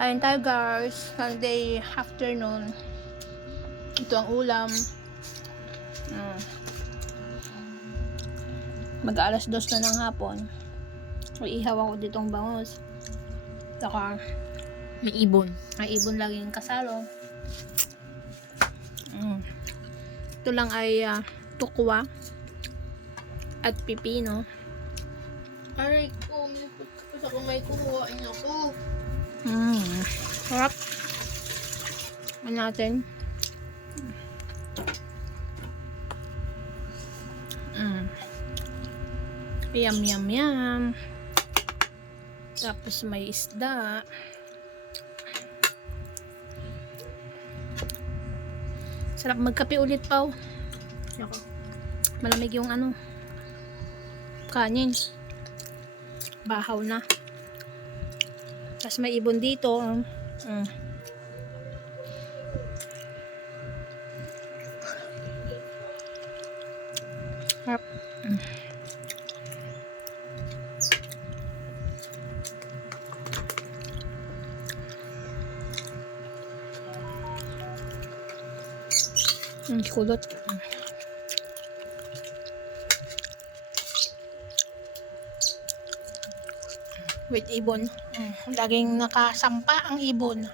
Ayun tayo guys, Sunday afternoon. Ito ang ulam. Mag-alas 2 na ng hapon. May ihaw ako ditong bangus. Saka May ibon. may ibon laging kasalo. Ito lang ay tukwa at pipino. Aray ko, may pagkakasa ko may kuhain ako. Sarap. Ano natin? Yum, yum, yum. Tapos may isda. Sarap magkape ulit, Pao. Malamig yung kanin. Bahaw na. Tapos may ibon dito. Sarap. Kulot. With ibon. Laging nakasampa ang ibon.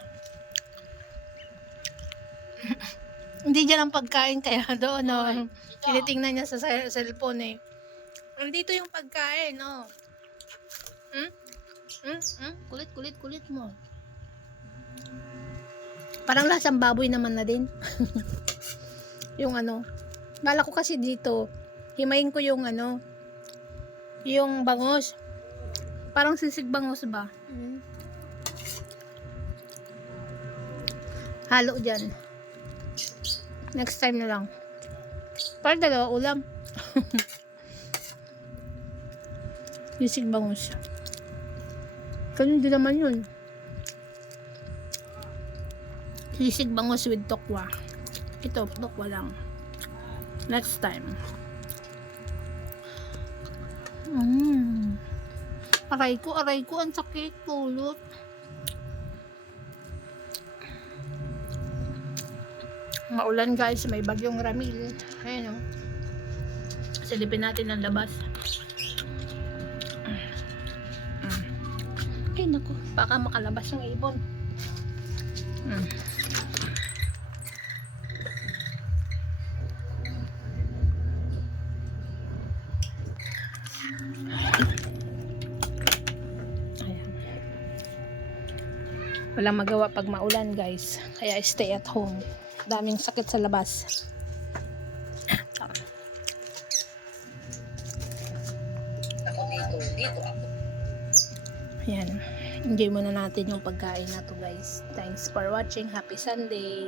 Hindi dyan ang pagkain kaya doon, no? Tinitingnan niya sa cellphone, eh. Nandito yung pagkain, no? Kulit mo. Parang lasang baboy naman na din. Yung bala ko kasi dito, himayin ko yung yung bangus. Parang sisig bangus ba? Halo dyan. Next time na lang. Parang dalawa ulam. Sisig bangus. Ganun din naman yun. Sisig bangus with tokwa. Ito, tokwa lang. Next time. Aray ko, ang sakit, pulot. Maulan guys, may bagyong Ramil. Ayan, silipin natin ang labas. Ay naku, baka makalabas yung ibon. Walang magawa pag maulan guys, kaya stay at home. Daming sakit sa labas. Ako dito ako. Ayan, enjoy muna natin yung pagkain na to guys. Thanks for watching. Happy Sunday.